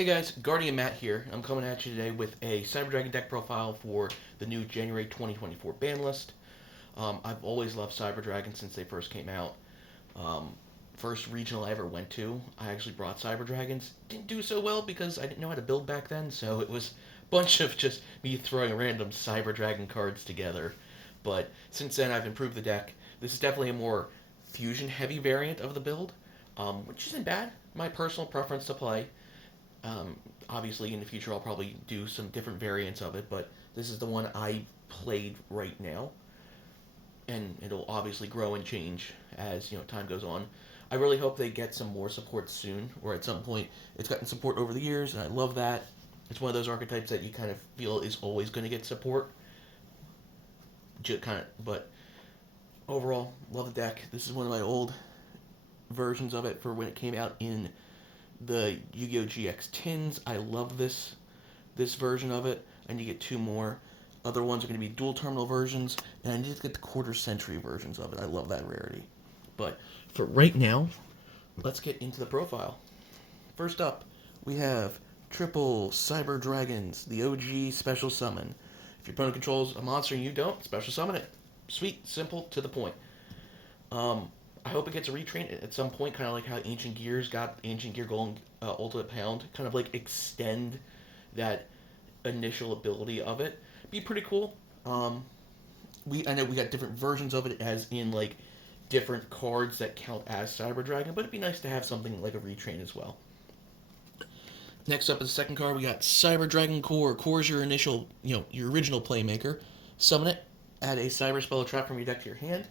Hey guys, Guardian Matt here. I'm coming at you today with a Cyber Dragon deck profile for the new January 2024 ban list. I've always loved Cyber Dragon since they first came out. Um, First regional I ever went to, I actually brought Cyber Dragons. Didn't do so well because I didn't know how to build back then, so it was a bunch of just me throwing random Cyber Dragon cards together. But since then, I've improved the deck. This is definitely a more fusion heavy variant of the build, which isn't bad. My personal preference to play. Um, Obviously, in the future, I'll probably do some different variants of it, but this is the one I played right now, and it'll obviously grow and change as time goes on. I really hope they get some more support soon, or at some point. It's gotten support over the years, and I love that. It's one of those archetypes that you kind of feel is always going to get support. But overall, love the deck. This is one of my old versions of it for when it came out in the Yu-Gi-Oh! GX tins. I love this version of it. I need to get two more. Other ones are going to be dual terminal versions, and I need to get the quarter century versions of it. I love that rarity. But for right now, let's get into the profile. First up, we have triple Cyber Dragons, the OG special summon. If your opponent controls a monster and you don't, special summon it. Sweet, simple, to the point. I hope it gets a retrain at some point, kind of like how Ancient Gears got Ancient Gear Golden Ultimate Pound. Kind of like extend that initial ability of it. Be pretty cool. I know we got different versions of it, as in like different cards that count as Cyber Dragon, but it'd be nice to have something like a retrain as well. Next up is the second card. We got Cyber Dragon Core. Core is your initial, your original playmaker. Summon it. Add a Cyber Spell or Trap from your deck to your hand,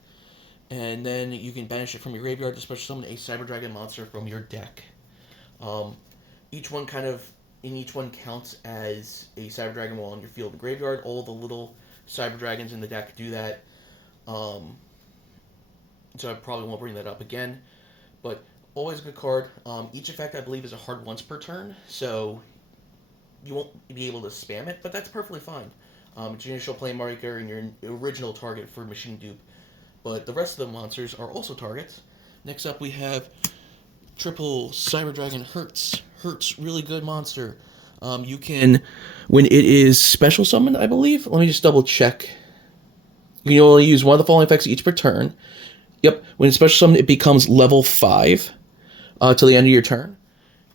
and then you can banish it from your graveyard to special summon a Cyber Dragon monster from your deck. Um, each one each one counts as a Cyber Dragon while on your field and graveyard. All the little Cyber Dragons in the deck do that. So I probably won't bring that up again. But always a good card. Each effect, I believe, is a hard once per turn, so you won't be able to spam it, but that's perfectly fine. It's your initial play marker and your original target for Machine Dupe. But the rest of the monsters are also targets. Next up, we have triple Cyber Dragon Hertz. Hertz, really good monster. You can, when it is special summoned, I believe. Let me just double check. You can only use one of the following effects each per turn. Yep, when it's special summoned, it becomes level 5 till the end of your turn.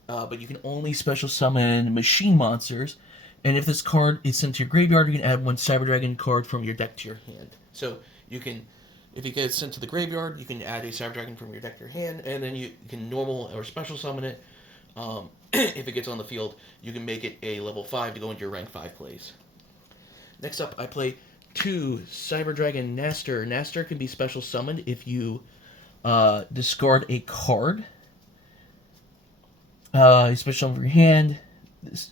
But you can only special summon machine monsters. And if this card is sent to your graveyard, you can add one Cyber Dragon card from your deck to your hand. So you can, if it gets sent to the graveyard, you can add a Cyber Dragon from your deck to your hand, and then you can normal or special summon it. If it gets on the field, you can make it a level 5 to go into your rank 5 plays. Next up, I play 2 Cyber Dragon Naster. Naster can be special summoned if you discard a card. You special summon from your hand. This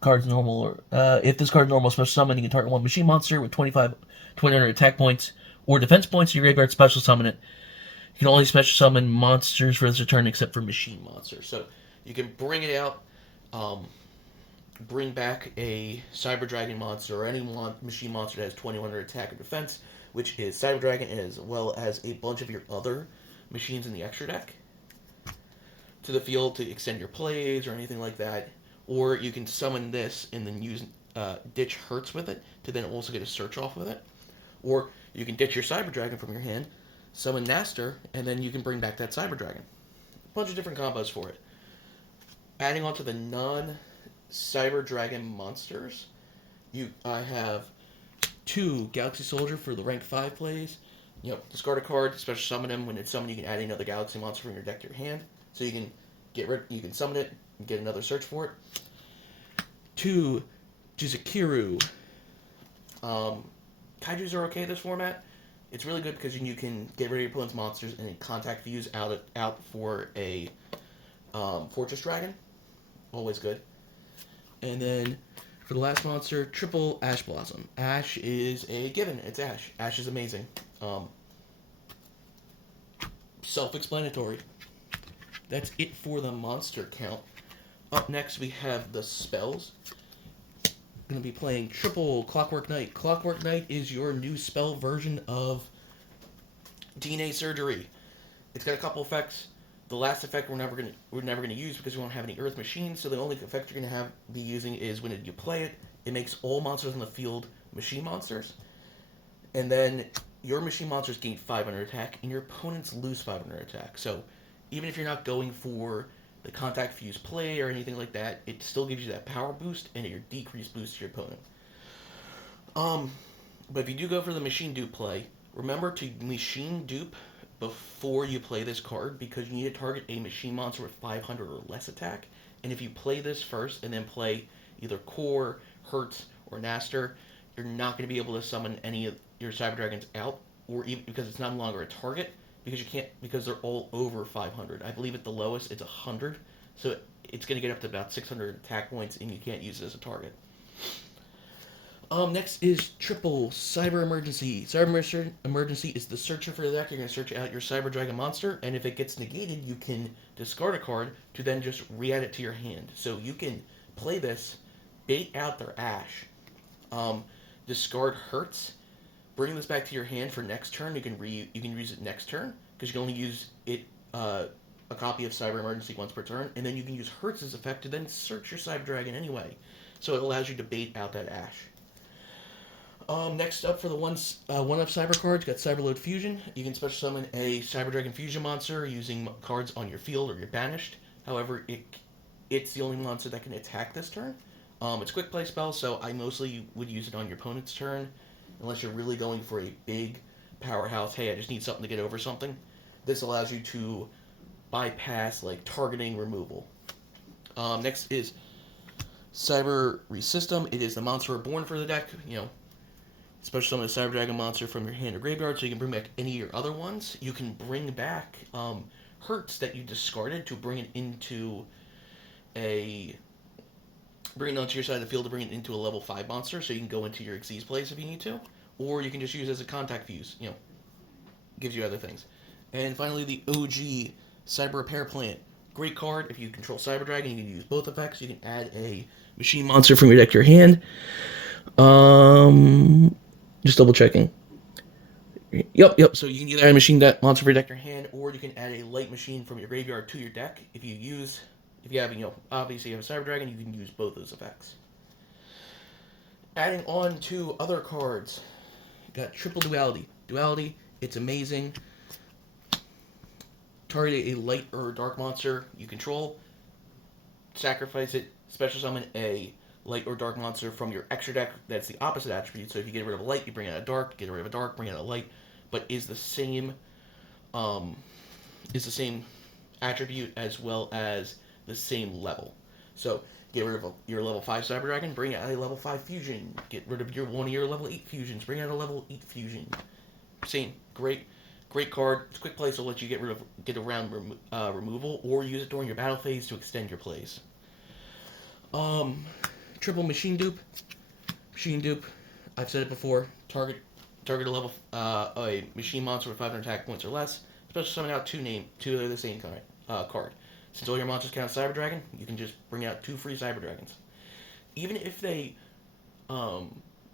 card's normal, or if this card's normal special summon, you can target one machine monster with 2,500 attack points or defense points in your graveyard, special summon it. You can only special summon monsters for this turn except for machine monsters. So you can bring it out, bring back a Cyber Dragon monster or any machine monster that has 2,100 attack or defense, which is Cyber Dragon, as well as a bunch of your other machines in the extra deck, to the field to extend your plays or anything like that. Or you can summon this and then use ditch Hertz with it to then also get a search off with it. Or you can ditch your Cyber Dragon from your hand, summon Naster, and then you can bring back that Cyber Dragon. A bunch of different combos for it. Adding on to the non-Cyber Dragon monsters, I have 2 Galaxy Soldier for the rank 5 plays. Discard a card, special summon him. When it's summoned, you can add another Galaxy monster from your deck to your hand. So you can summon it and get another search for it. 2 Jizukiru. Kaijus are okay in this format. It's really good because you can get rid of your opponent's monsters and then contact views out for a Fortress Dragon. Always good. And then for the last monster, triple Ash Blossom. Ash is a given. It's Ash. Ash is amazing. Self-explanatory. That's it for the monster count. Up next, we have the spells. Going to be playing triple Clockwork Knight. Clockwork Knight is your new spell version of DNA Surgery. It's got a couple effects. The last effect we're never gonna use because we won't have any Earth machines. So the only effect you're gonna be using is when you play it. It makes all monsters in the field machine monsters, and then your machine monsters gain 500 attack, and your opponents lose 500 attack. So even if you're not going for the contact fuse play or anything like that, it still gives you that power boost and your decreased boost to your opponent. But if you do go for the machine dupe play, remember to machine dupe before you play this card because you need to target a machine monster with 500 or less attack. And if you play this first and then play either Core, Hertz, or Naster, you're not going to be able to summon any of your Cyber Dragons out, or even because it's no longer a target because you can't because they're all over 500. I believe at the lowest it's 100, so it's going to get up to about 600 attack points, and you can't use it as a target. Next is triple Cyber Emergency. Cyber Emergency is the searcher for the deck. You're going to search out your Cyber Dragon monster, and if it gets negated, you can discard a card to then just re-add it to your hand. So you can play this, bait out their Ash, discard Hertz, bring this back to your hand for next turn. You can use it next turn because you can only use it a copy of Cyber Emergency once per turn, and then you can use Hertz's effect to then search your Cyber Dragon anyway. So it allows you to bait out that Ash. Next up for the one of Cyber cards, got Cyberload Fusion. You can special summon a Cyber Dragon Fusion monster using cards on your field or your banished. However, it's the only monster that can attack this turn. It's a quick play spell, so I mostly would use it on your opponent's turn, unless you're really going for a big powerhouse. Hey, I just need something to get over something. This allows you to bypass like targeting removal. Next is Cyber Resystem. It is the monster reborn for the deck. Special summon a Cyber Dragon monster from your hand or graveyard, so you can bring back any of your other ones. You can bring back Hertz that you discarded to bring it onto your side of the field to bring it into a level 5 monster, so you can go into your Xyz place if you need to, or you can just use it as a contact fuse. Gives you other things. And finally, the OG Cyber Repair Plant. Great card. If you control Cyber Dragon, you can use both effects. You can add a machine monster from your deck to your hand. Just double checking. Yep. So you can either add a machine monster for your deck to your hand, or you can add a light machine from your graveyard to your deck. If you have, obviously you have a Cyber Dragon, you can use both those effects. Adding on to other cards, got triple Duality. Duality, it's amazing. Target a light or dark monster you control, sacrifice it, special summon a light or dark monster from your extra deck that's the opposite attribute. So if you get rid of a light, you bring out a dark. Get rid of a dark, bring out a light, but is the same attribute as well as the same level. So get rid of your level 5 Cyber Dragon, bring out a level 5 fusion. Get rid of one of your level 8 fusions, bring out a level 8 fusion. Same, great card. It's a quick play, so let you get around removal, or use it during your battle phase to extend your plays. Triple Machine Dupe. I've said it before. Target a machine monster with 500 attack points or less. Special summon out two of the same card. Since all your monsters count Cyber Dragon, you can just bring out 2 free Cyber Dragons. Even if they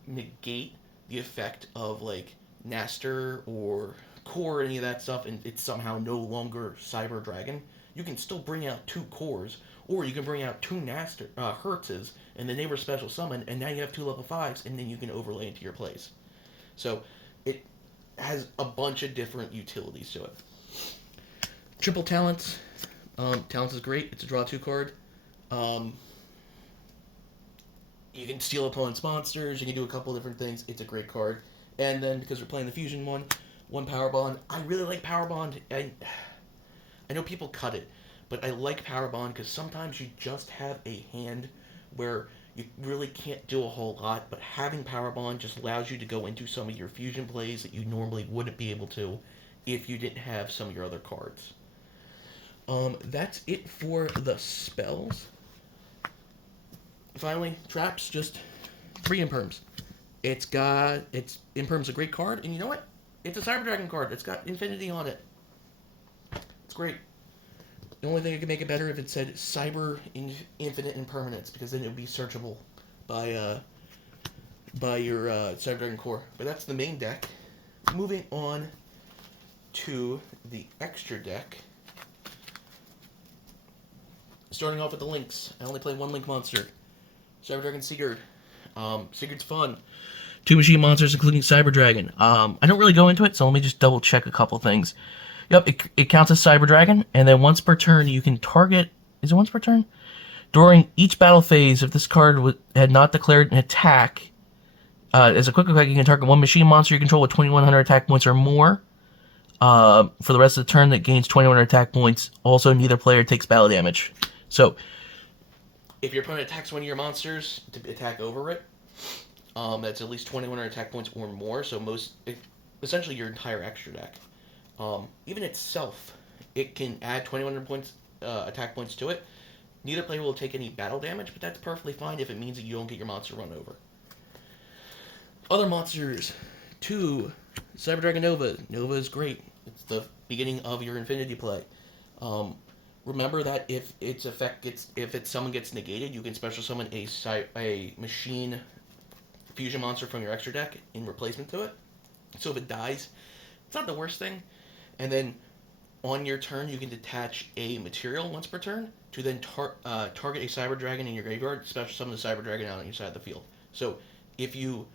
negate the effect of like Naster or Core or any of that stuff, and it's somehow no longer Cyber Dragon, you can still bring out 2 Cores, or you can bring out 2 Hertzes, and then they were special summon, and now you have 2 level 5s, and then you can overlay into your plays. So it has a bunch of different utilities to it. Triple Talents. Talents is great. It's a draw 2 card. You can steal opponent's monsters. You can do a couple different things. It's a great card. And then because we're playing the Fusion one Power Bond. I really like Power Bond. I know people cut it, but I like Power Bond because sometimes you just have a hand where you really can't do a whole lot, but having Power Bond just allows you to go into some of your fusion plays that you normally wouldn't be able to if you didn't have some of your other cards. That's it for the spells. Finally, traps, just 3 imperms. Imperm's a great card, and you know what? It's a Cyber Dragon card. It's got infinity on it. It's great. The only thing that could make it better if it said Cyber Infinite Impermanence, because then it would be searchable by your Cyber Dragon core. But that's the main deck. Moving on to the extra deck. starting off with the links. I only play one link monster. Cyber Dragon Sigurd. Sigurd's fun. Two machine monsters, including Cyber Dragon. I don't really go into it, so let me just double check a couple things. Yep, it counts as Cyber Dragon, and then once per turn you can target... Is it once per turn? During each battle phase, if this card had not declared an attack, as a quick effect, you can target one machine monster you control with 2,100 attack points or more. For the rest of the turn, that gains 2,100 attack points. Also, neither player takes battle damage. So, if your opponent attacks one of your monsters to attack over it, that's at least 2,100 attack points or more. So essentially your entire extra deck. Even itself, it can add 2,100 points, attack points to it. Neither player will take any battle damage, but that's perfectly fine if it means that you don't get your monster run over. Other monsters. 2. Cyber Dragon Nova. Nova is great. It's the beginning of your Infinity play. Remember that if its summon gets negated, you can special summon a machine fusion monster from your extra deck in replacement to it. So if it dies, it's not the worst thing. And then on your turn, you can detach a material once per turn to then target a Cyber Dragon in your graveyard, special summon the Cyber Dragon out on your side of the field. So if you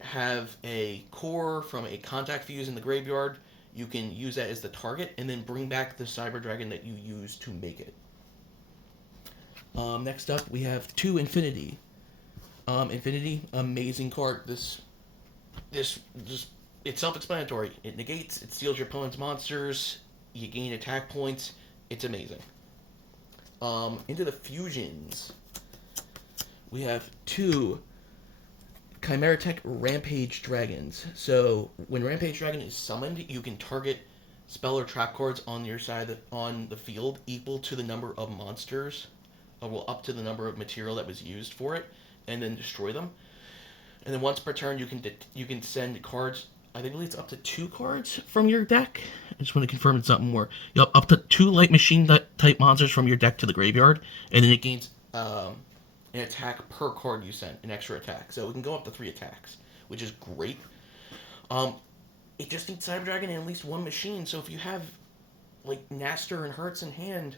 have a core from a contact fuse in the graveyard, you can use that as the target and then bring back the Cyber Dragon that you used to make it. Next up, we have 2 Infinity. Infinity, amazing card. This it's self-explanatory. It negates, it steals your opponent's monsters, you gain attack points. It's amazing. Into the fusions, we have 2 Chimera Tech Rampage Dragons. So when Rampage Dragon is summoned, you can target spell or trap cards on your side on the field equal to the number of monsters, up to the number of material that was used for it, and then destroy them. And then once per turn, you can send cards. I think it's up to 2 cards from your deck. I just want to confirm it's not more. Yep, up to 2 light machine type monsters from your deck to the graveyard, and then it gains an attack per card you send, an extra attack. So it can go up to 3 attacks, which is great. It just needs Cyber Dragon and at least 1 machine. So if you have like Naster and Hertz in hand,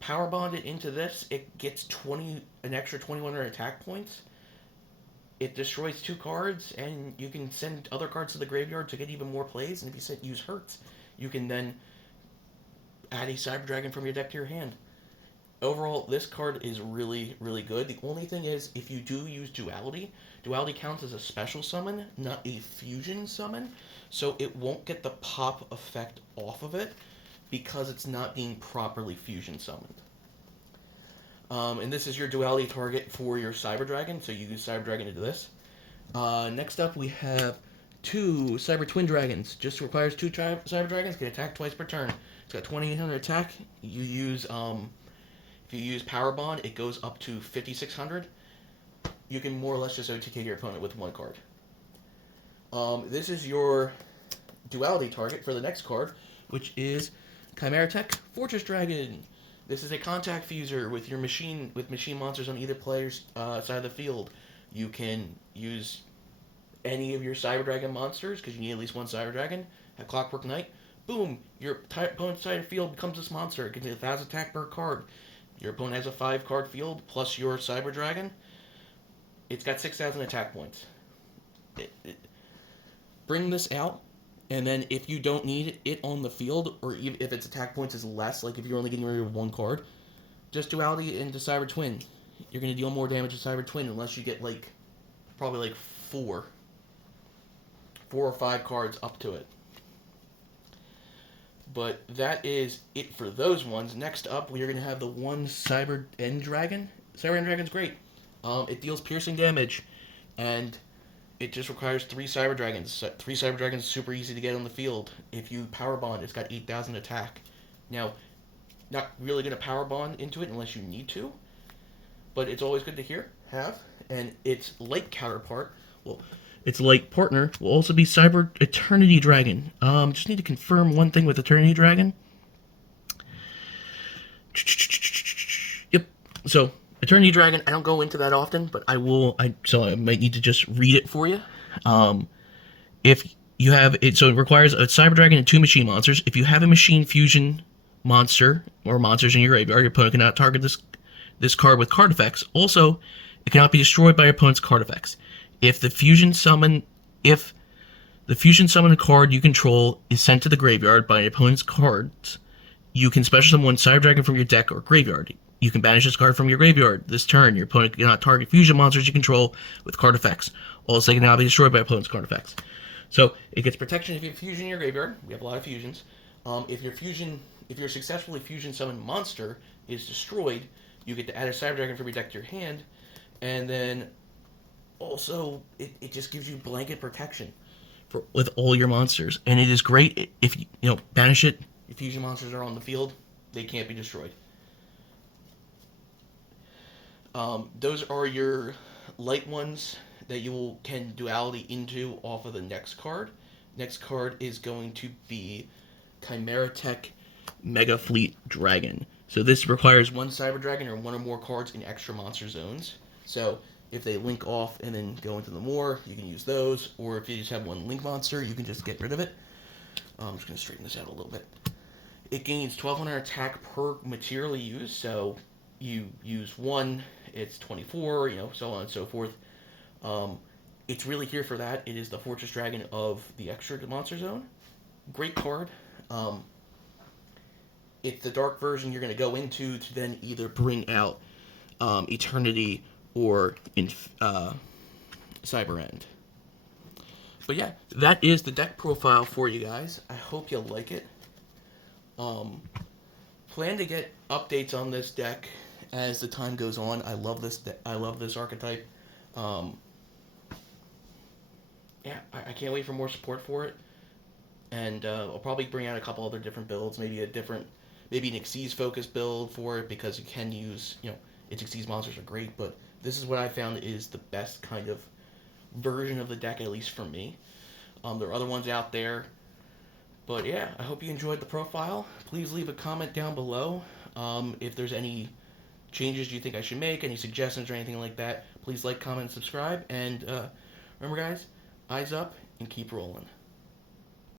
power bond it into this, it gets an extra 2,100 attack points. It destroys 2 cards, and you can send other cards to the graveyard to get even more plays. And if you use Hertz, you can then add a Cyber Dragon from your deck to your hand. Overall, this card is really, really good. The only thing is, if you do use Duality, Duality counts as a special summon, not a fusion summon, so it won't get the pop effect off of it because it's not being properly fusion summoned. And this is your Duality target for your Cyber Dragon, so you use Cyber Dragon into this. Next up, we have 2 Cyber Twin Dragons. Just requires 2 Cyber Dragons, can attack twice per turn. It's got 2,800 attack. You use, if you use Power Bond, it goes up to 5,600. You can more or less just OTK your opponent with 1 card. This is your Duality target for the next card, which is Chimera Tech Fortress Dragon. This is a contact fuser with machine monsters on either player's side of the field. You can use any of your Cyber Dragon monsters, because you need at least 1 Cyber Dragon. Have Clockwork Knight. Boom! Your opponent's side of the field becomes this monster. It gets 1,000 attack per card. Your opponent has a 5-card field, plus your Cyber Dragon. It's got 6,000 attack points. Bring this out. And then if you don't need it on the field, or even if its attack points is less, like if you're only getting rid of 1 card, just Duality into Cyber Twin. You're going to deal more damage to Cyber Twin unless you get probably 4 or 5 cards up to it. But that is it for those ones. Next up, we are going to have the 1 Cyber End Dragon. Cyber End Dragon's great. It deals piercing damage, and it just requires 3 Cyber Dragons. 3 Cyber Dragons is super easy to get on the field. If you Power Bond, it's got 8,000 attack. Now, not really going to Power Bond into it unless you need to, but it's always good to have. And its light counterpart, its light partner will also be Cyber Eternity Dragon. Just need to confirm one thing with Eternity Dragon. Yep. So Eternity Dragon, I don't go into that often, but I will. So I might need to just read it for you. If you have it, so it requires a Cyber Dragon and 2 machine monsters. If you have a machine fusion monster or monsters in your graveyard. Your opponent cannot target this card with card effects. Also, it cannot be destroyed by your opponent's card effects. If the fusion summon card you control is sent to the graveyard by your opponent's cards, you can special summon one Cyber Dragon from your deck or graveyard. You can banish this card from your graveyard this turn. Your opponent cannot target fusion monsters you control with card effects. Also, they can now be destroyed by opponent's card effects. So it gets protection if you have fusion in your graveyard. We have a lot of fusions. If your successfully fusion summoned monster is destroyed, you get to add a Cyber Dragon from your deck to your hand, and then also it just gives you blanket protection with all your monsters, and it is great if you banish it. If fusion monsters are on the field, they can't be destroyed. Those are your light ones that you can duality into off of the next card. Next card is going to be Chimera Tech Mega Fleet Dragon. So this requires one Cyber Dragon or one or more cards in extra monster zones. So if they link off and then go into the more, you can use those. Or if you just have one link monster, you can just get rid of it. I'm just going to straighten this out a little bit. It gains 1200 attack per material used. So you use one, it's 24, so on and so forth. It's really here for that. It is the Fortress Dragon of the extra monster zone. Great card. It's the dark version you're going to go into to then either bring out Eternity or Cyber End. But yeah, that is the deck profile for you guys. I hope you'll like it. Plan to get updates on this deck as the time goes on. I love this archetype. Yeah, I can't wait for more support for it. And I'll probably bring out a couple other different builds, maybe an Xyz focus build for it, because you can use, its Xyz monsters are great, but this is what I found is the best kind of version of the deck, at least for me. There are other ones out there, but yeah, I hope you enjoyed the profile. Please leave a comment down below if there's any changes you think I should make, any suggestions or anything like that. Please like, comment, and subscribe, and remember guys, eyes up and keep rolling.